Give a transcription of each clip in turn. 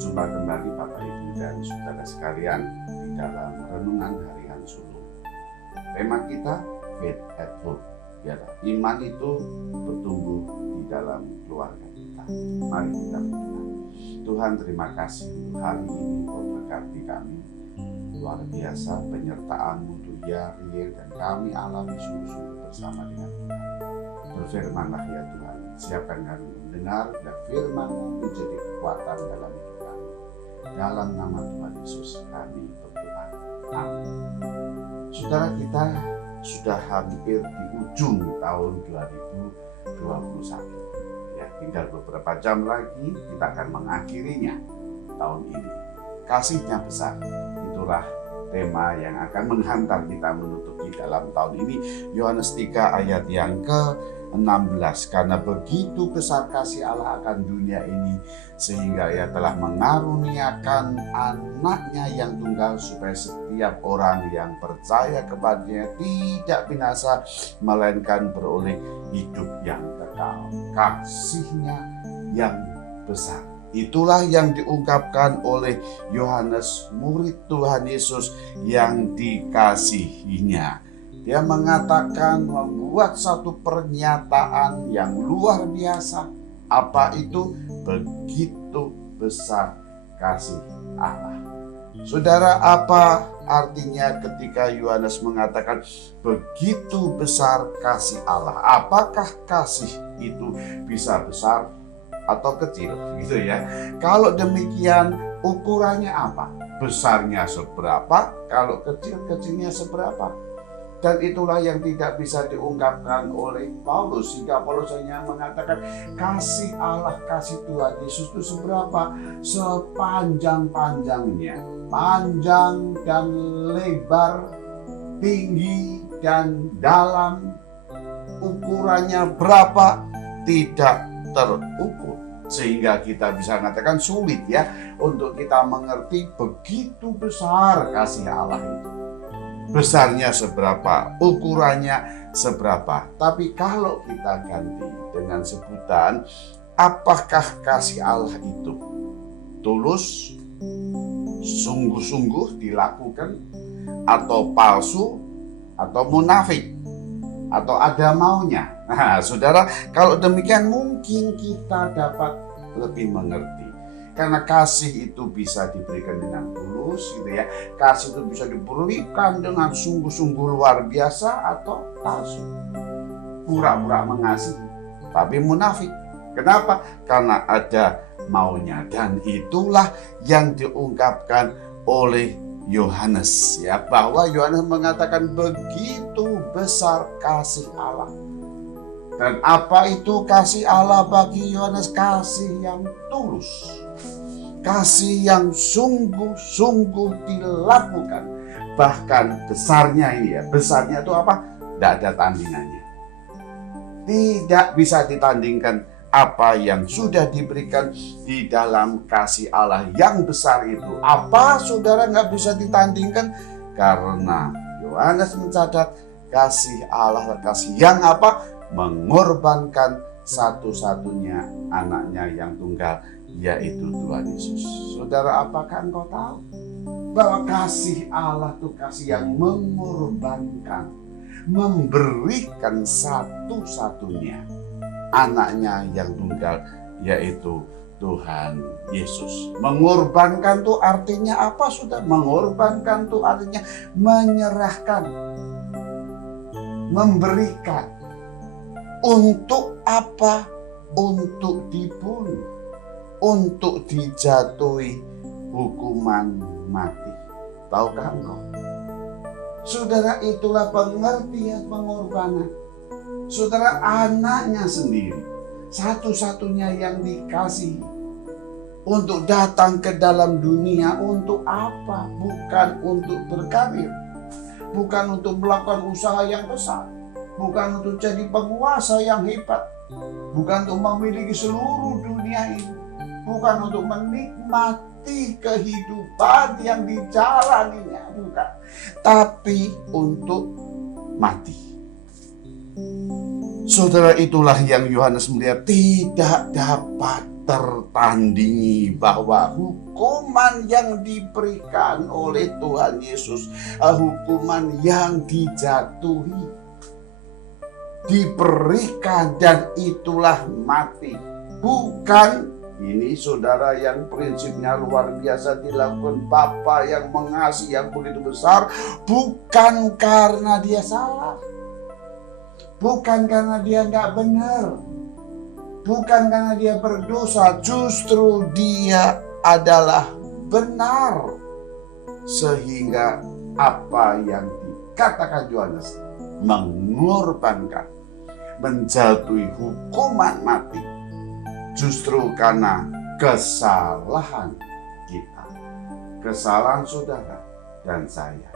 Berjumpa kembali Bapak Ibu dan Saudara sekalian di dalam Renungan Harian Sulung. Tema kita Faith at Home, ialah iman itu bertumbuh di dalam keluarga kita. Mari kita berdoa. Tuhan, terima kasih untuk hari ini Kau berkati kami. Luar biasa penyertaan-Mu Tuhan, dan kami alami sungguh-sungguh bersama dengan Tuhan. Berfirmanlah ya Tuhan, siapkan kami mendengar dan firman-Mu menjadi kekuatan dalam hidup kami. Dalam nama Tuhan Yesus kami berdoa. Amin. Saudara, kita sudah hampir di ujung tahun 2021. Ya, tinggal beberapa jam lagi kita akan mengakhirinya tahun ini. Kasih-Nya besar. Itulah tema yang akan menghantar kita menutupi dalam tahun ini. Yohanes 3 ayat yang ke-16. Karena begitu besar kasih Allah akan dunia ini, sehingga Ia telah mengaruniakan anaknya yang tunggal, supaya setiap orang yang percaya kepadanya tidak binasa, melainkan beroleh hidup yang kekal. Kasih-Nya yang besar. Itulah yang diungkapkan oleh Yohanes, murid Tuhan Yesus yang dikasihinya. Dia mengatakan, membuat satu pernyataan yang luar biasa. Apa itu? Begitu besar kasih Allah. Saudara, apa artinya ketika Yohanes mengatakan begitu besar kasih Allah? Apakah kasih itu bisa besar atau kecil, gitu ya? Kalau demikian, ukurannya apa? Besarnya seberapa? Kalau kecilnya seberapa? Dan itulah yang tidak bisa diungkapkan oleh Paulus, sehingga Paulus hanya mengatakan kasih Allah, kasih Tuhan Yesus itu seberapa? Sepanjang-panjangnya, panjang dan lebar, tinggi dan dalam. Ukurannya berapa? Tidak terukur, sehingga kita bisa mengatakan sulit ya untuk kita mengerti begitu besar kasih Allah itu. Besarnya seberapa, ukurannya seberapa. Tapi kalau kita ganti dengan sebutan, apakah kasih Allah itu tulus, sungguh-sungguh dilakukan, atau palsu, atau munafik, atau ada maunya? Nah, saudara, kalau demikian mungkin kita dapat lebih mengerti. Karena kasih itu bisa diberikan dengan tulus, gitu ya. Kasih itu bisa diberikan dengan sungguh-sungguh luar biasa atau palsu. Pura-pura mengasihi, tapi munafik. Kenapa? Karena ada maunya. Dan itulah yang diungkapkan oleh Yohanes, ya, bahwa Yohanes mengatakan begitu besar kasih Allah. Dan apa itu kasih Allah bagi Yohanes? Kasih yang tulus, kasih yang sungguh-sungguh dilakukan. Bahkan besarnya ini ya, besarnya itu apa? Tidak ada tandingannya. Tidak bisa ditandingkan apa yang sudah diberikan di dalam kasih Allah yang besar itu. Apa, saudara, nggak bisa ditandingkan? Karena Yohanes mencatat kasih Allah, kasih yang apa? Mengorbankan satu-satunya anaknya yang tunggal, yaitu Tuhan Yesus. Saudara, apakah engkau tahu bahwa kasih Allah itu kasih yang mengorbankan, memberikan satu-satunya anaknya yang tunggal, yaitu Tuhan Yesus. Mengorbankan itu artinya apa, saudara? Mengorbankan itu artinya menyerahkan, memberikan. Untuk apa? Untuk dibunuh, untuk dijatuhi hukuman mati. Tahukah engkau? Saudara, itulah pengertian pengorbanan. Saudara, anaknya sendiri, satu-satunya yang dikasihi, untuk datang ke dalam dunia. Untuk apa? Bukan untuk berkarir, bukan untuk melakukan usaha yang besar, bukan untuk jadi penguasa yang hebat, bukan untuk memiliki seluruh dunia ini, bukan untuk menikmati kehidupan yang dijalaninya, bukan, tapi untuk mati. Saudara, itulah yang Yohanes melihat tidak dapat tertandingi bahwa hukuman yang diberikan oleh Tuhan Yesus, hukuman yang dijatuhi, diberikan, dan itulah mati. Bukan, ini saudara, yang prinsipnya luar biasa dilakukan Bapa yang mengasihi yang begitu besar, bukan karena dia salah, bukan karena dia nggak benar, bukan karena dia berdosa, justru dia adalah benar. Sehingga apa yang dikatakan Yohanes, mengorbankan, menjatuhi hukuman mati, justru karena kesalahan kita, kesalahan saudara dan saya,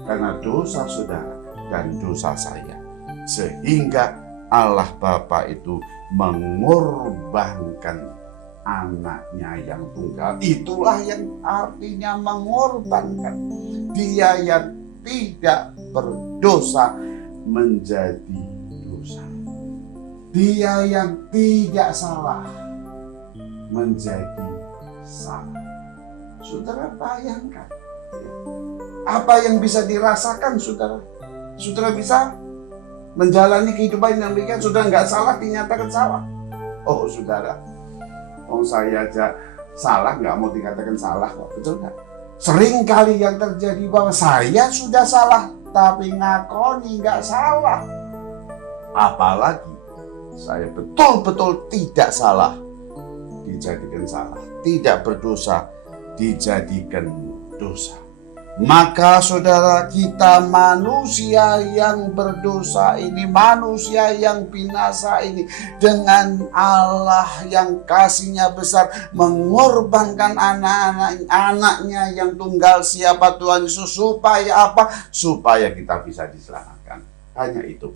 karena dosa saudara dan dosa saya, sehingga Allah Bapa itu mengorbankan anaknya yang tunggal. Itulah yang artinya mengorbankan. Dia yang tidak berdosa menjadi dosa. Dia yang tidak salah menjadi salah. Saudara bayangkan apa yang bisa dirasakan saudara. Saudara bisa menjalani kehidupan yang demikian, saudara nggak salah dinyatakan salah. Oh saudara, saya aja salah nggak mau dikatakan salah kok, betul nggak? Sering kali yang terjadi bahwa saya sudah salah tapi ngakoni nggak salah. Apalagi saya betul-betul tidak salah dijadikan salah, tidak berdosa dijadikan dosa. Maka saudara, kita manusia yang berdosa ini, manusia yang binasa ini, dengan Allah yang kasihnya besar mengorbankan anaknya yang tunggal, siapa Tuhan Yesus, supaya apa? Supaya kita bisa diselamatkan. Hanya itu.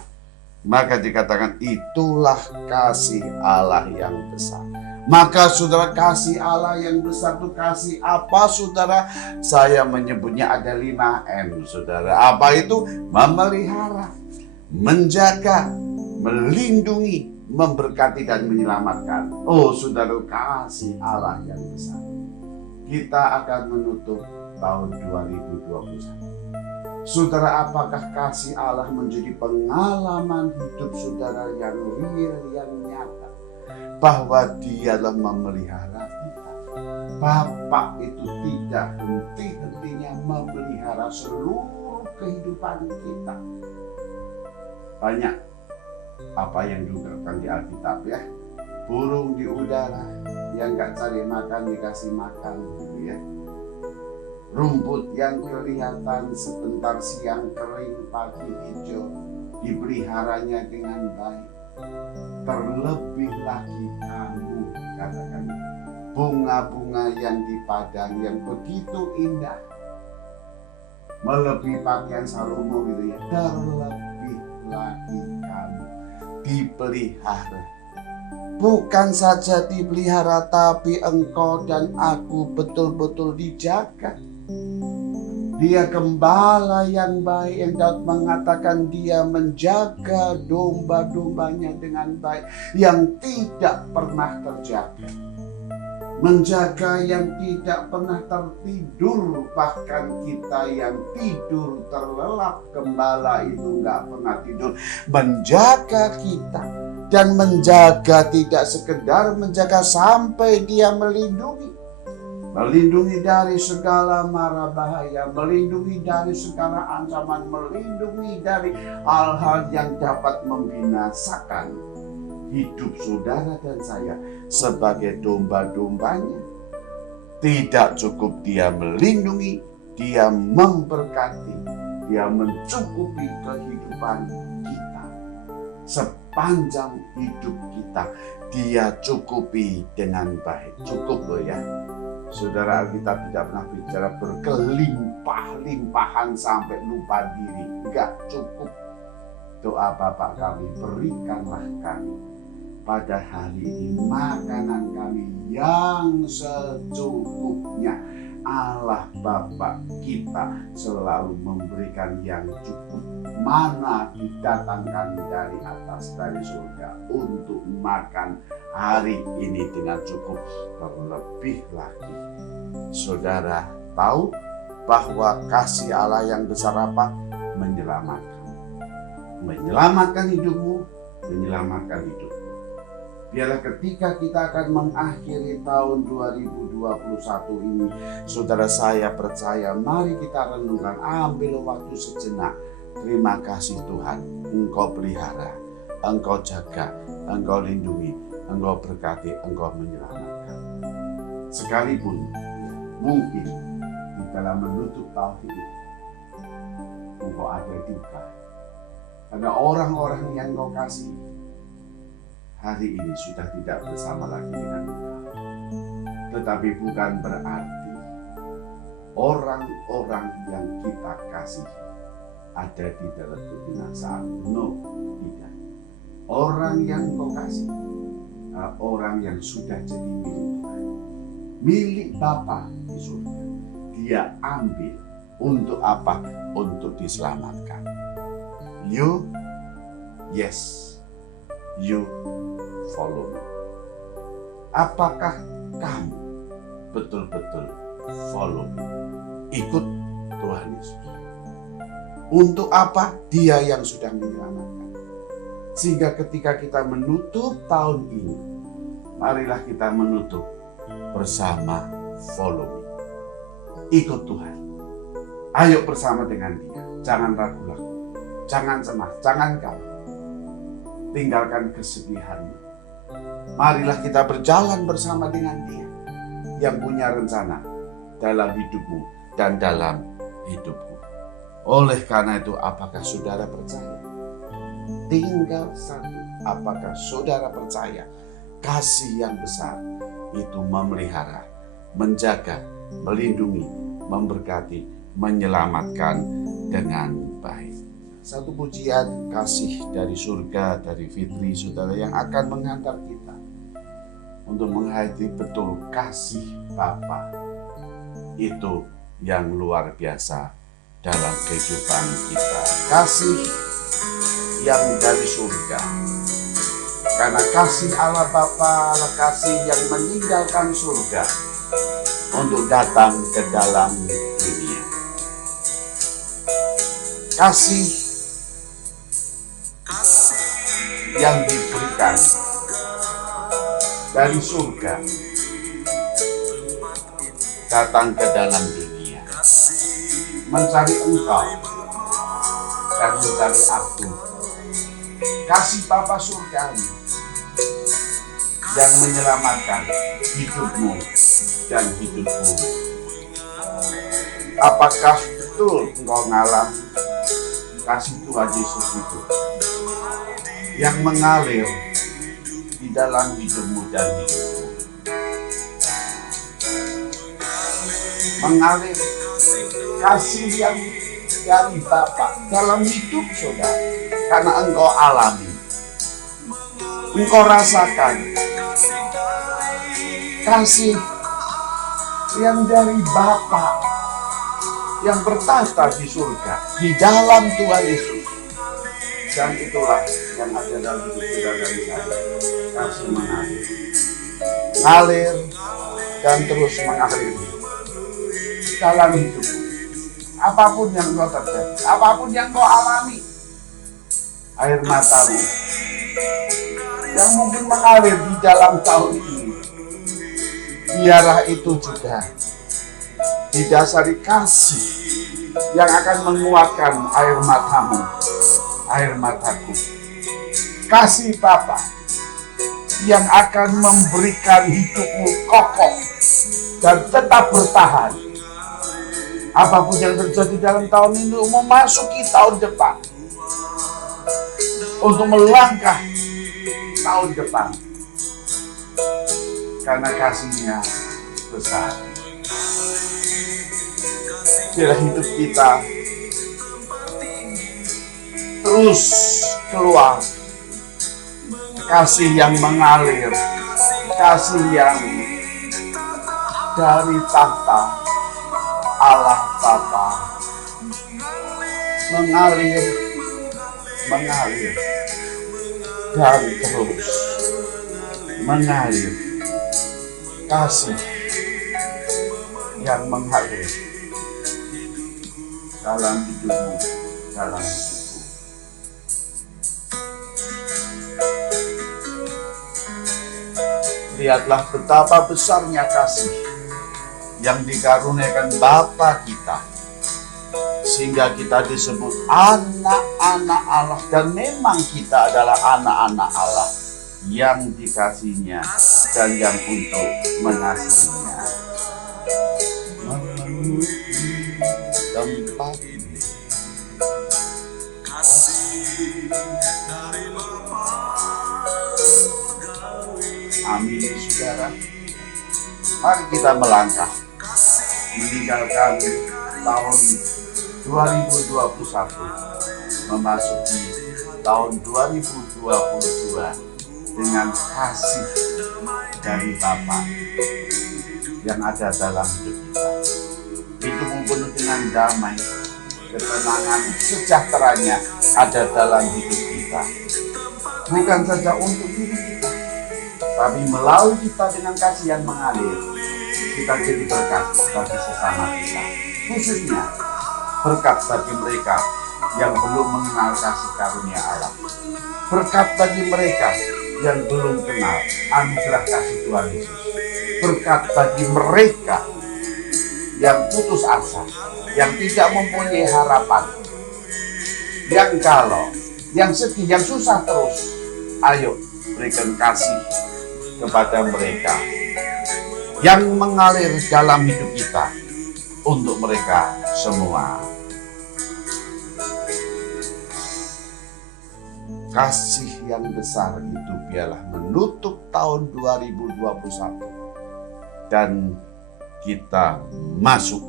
Maka dikatakan itulah kasih Allah yang besar. Maka saudara, kasih Allah yang besar itu kasih apa saudara? Saya menyebutnya ada 5M saudara. Apa itu? Memelihara, menjaga, melindungi, memberkati, dan menyelamatkan. Oh saudara, kasih Allah yang besar. Kita akan menutup tahun 2021. Saudara, apakah kasih Allah menjadi pengalaman hidup saudara yang real, yang nyata? Bahwa dialah memelihara kita. Bapak itu tidak henti-hentinya memelihara seluruh kehidupan kita. Banyak apa yang diungkapkan di Alkitab ya. Burung di udara yang gak cari makan dikasih makan gitu ya. Rumput yang kelihatan sebentar siang kering, pagi hijau, dipeliharanya dengan baik. Terlebih lagi kamu, katakan, bunga-bunga yang di padang yang begitu indah, melebihi pakaian Salomo gitu ya. Terlebih lagi kamu dipelihara. Bukan saja dipelihara, tapi engkau dan aku betul-betul dijaga. Dia gembala yang baik, yang dapat mengatakan dia menjaga domba-dombanya dengan baik, yang tidak pernah terjaga. Menjaga yang tidak pernah tertidur, bahkan kita yang tidur terlelap, gembala itu nggak pernah tidur. Menjaga kita, dan menjaga tidak sekedar menjaga, sampai dia melindungi. Melindungi dari segala mara bahaya, melindungi dari segala ancaman, melindungi dari hal-hal yang dapat membinasakan hidup saudara dan saya sebagai domba-dombanya. Tidak cukup dia melindungi, dia memberkati, dia mencukupi kehidupan kita. Sepanjang hidup kita, dia cukupi dengan baik. Cukup loh ya. Saudara, Alkitab tidak pernah bicara berkelimpah-limpahan sampai lupa diri. Enggak cukup. Doa Bapa kami, berikanlah kami pada hari ini makanan kami yang secukupnya. Allah Bapa kita selalu memberikan yang cukup. Mana didatangkan dari atas, dari surga untuk makan hari ini dengan cukup. Terlebih lagi, saudara tahu bahwa kasih Allah yang besar apa? Menyelamatkan hidupmu, menyelamatkan hidupmu. Biarlah ketika kita akan mengakhiri tahun 2021 ini, saudara saya percaya, mari kita renungkan, ambil waktu sejenak. Terima kasih Tuhan, Engkau pelihara, Engkau jaga, Engkau lindungi, Engkau berkati, Engkau menyelamatkan. Sekalipun mungkin di dalam menutup tahun ini, Engkau ada duka. Karena orang-orang yang Engkau kasih hari ini sudah tidak bersama lagi dengan Engkau. Tetapi bukan berarti orang-orang yang kita kasih ada di dalam kebinasaan. No, tidak. Orang yang Engkau kasih orang yang sudah jadi milik Tuhan, milik Bapa di surga. Dia ambil untuk apa? Untuk diselamatkan. You, yes, you follow me. Apakah kamu betul-betul follow me? Ikut Tuhan Yesus. Untuk apa? Dia yang sudah menyelamatkan. Sehingga ketika kita menutup tahun ini, marilah kita menutup bersama follow me. Ikut Tuhan. Ayo bersama dengan Dia. Jangan ragu-ragu. Jangan cemas. Jangan kalah. Tinggalkan kesedihanmu. Marilah kita berjalan bersama dengan Dia yang punya rencana dalam hidupmu dan dalam hidupku. Oleh karena itu, apakah saudara percaya? Tinggal satu, apakah saudara percaya kasih yang besar itu memelihara, menjaga, melindungi, memberkati, menyelamatkan dengan baik. Satu pujian kasih dari surga, dari Fitri saudara yang akan menghantar kita untuk menghayati betul kasih Bapa itu yang luar biasa dalam kehidupan kita. Kasih yang dari surga. Karena kasih Allah Bapa adalah kasih yang meninggalkan surga untuk datang ke dalam dunia. Kasih yang diberikan dari surga datang ke dalam dunia, mencari engkau dan mencari aku. Kasih Bapa surgawi yang menyelamatkan hidupmu dan hidupku. Apakah betul engkau mengalami kasih Tuhan Yesus itu yang mengalir di dalam hidupmu dan hidupku? Mengalir kasih yang dari Bapa dalam hidup saudara, karena engkau alami, engkau rasakan kasih yang dari Bapa yang bertahta di surga di dalam Tuhan Yesus. Dan itulah yang ada dalam hidup saudara dan saya. Kasih mengalir dan terus mengalir dalam hidup. Apapun yang kau terjadi, apapun yang kau alami, air matamu yang mungkin mengalir di dalam tahun ini, biarlah itu juga didasari kasih yang akan menguatkan air matamu, air mataku. Kasih Bapa yang akan memberikan hidupmu kokoh dan tetap bertahan. Apapun yang terjadi dalam tahun ini, memasuki tahun depan, untuk melangkah tahun depan, karena kasih-Nya besar. Biarlah hidup kita terus keluar kasih yang mengalir, kasih yang dari tahta, Allah Bapa mengalir dan terus mengalir, kasih yang mengalir dalam hidupmu, dalam hidupku. Lihatlah betapa besarnya kasih yang dikaruniakan Bapa kita, sehingga kita disebut anak-anak Allah, dan memang kita adalah anak-anak Allah yang dikasihinya dan yang untuk mengasihinya. Memenuhi tempat ini. Amin, saudara. Mari kita melangkah meninggalkan tahun 2021 memasuki tahun 2022 dengan kasih dari Bapa yang ada dalam hidup kita. Hidupmu penuh dengan damai, ketenangan, sejahteranya ada dalam hidup kita. Bukan saja untuk diri kita, tapi melalui kita dengan kasih yang mengalir, kita jadi berkat bagi sesama kita. Khususnya berkat bagi mereka yang belum mengenal kasih karunia Allah. Berkat bagi mereka yang belum kenal anugerah kasih Tuhan Yesus. Berkat bagi mereka yang putus asa, yang tidak mempunyai harapan, yang galau, yang sedih, yang susah terus. Ayo berikan kasih kepada mereka yang mengalir dalam hidup kita untuk mereka semua. Kasih yang besar itu biarlah menutup tahun 2021 dan kita masuk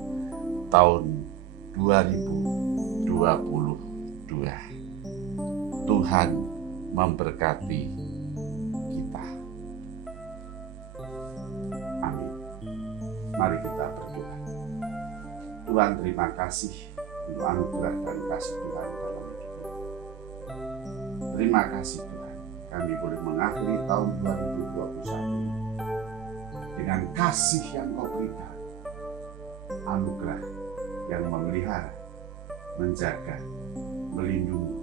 tahun 2022. Tuhan memberkati kita. Amin. Mari kita berdoa. Tuhan, terima kasih untuk anugerah dan kasih Tuhan dalam hidup kita. Terima kasih Tuhan, kami boleh mengakhiri tahun 2021 dengan kasih yang Kau berikan, anugerah yang memelihara, menjaga, melindungi,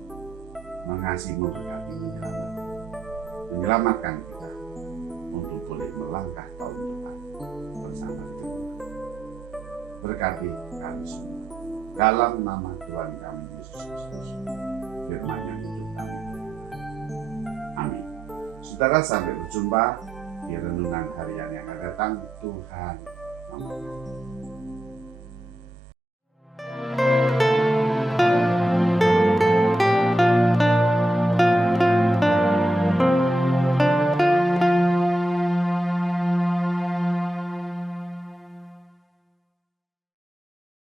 mengasihi, memberkati, menyelamatkan kita untuk boleh melangkah tahun depan bersama dengan berkati kami semua. Dalam nama Tuhan kami Yesus Kristus, firman yang hidup kami. Amin. Saudara, sampai berjumpa di renungan harian yang akan datang. Tuhan memberkati.